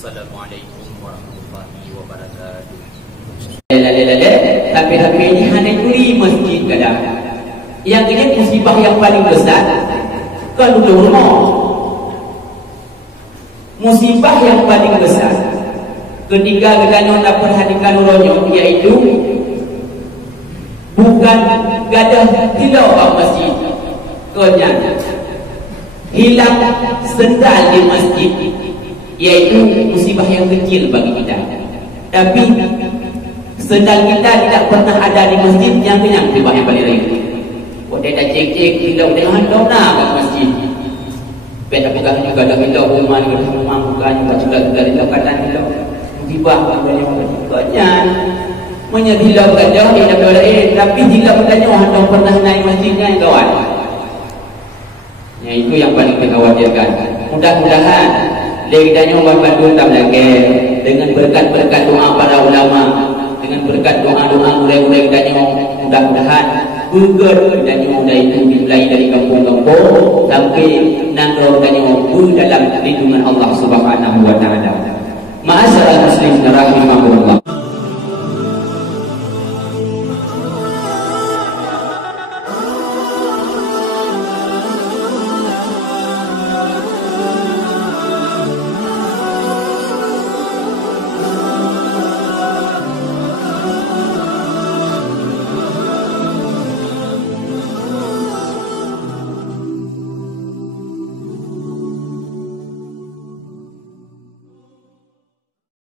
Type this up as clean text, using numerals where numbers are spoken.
Assalamualaikum warahmatullahi wabarakatuh. Tapi ini hanya curi masjid kadang. Yang ini musibah yang paling besar kalau rumah. Musibah yang paling besar ketika kita perhatikan uronyo, yaitu bukan gadah hilau bang masjid, kenyang hilang sendal di masjid, yaitu musibah yang kecil bagi kita. Tapi sendal kita tidak pernah ada di masjid, yang kenyang musibah yang paling lain. Dia dah cek-cek hilau dia handong nak ke masjid. Beta pegang juga dah hilau rumah ni, rumah bukan juga hilau katan hilau. Musibah yang kenyang menyedilau gajah di dalam tapi hilau katanya handong pernah naik masjidnya yang kawan. Ya, itu yang paling dikhawatirkan. Mudah-mudahan kita nyoba bantu tam lagi dengan berkat-berkat doa para ulama, dengan berkat doa-doa mulai-mulai kita mudah-mudahan bugar kita dari itu dimulai dari kampung-kampung sampai nanggau kita dalam lindungan Allah Subhanahu wa taala. Ma'asyiral muslimin rahimahullah.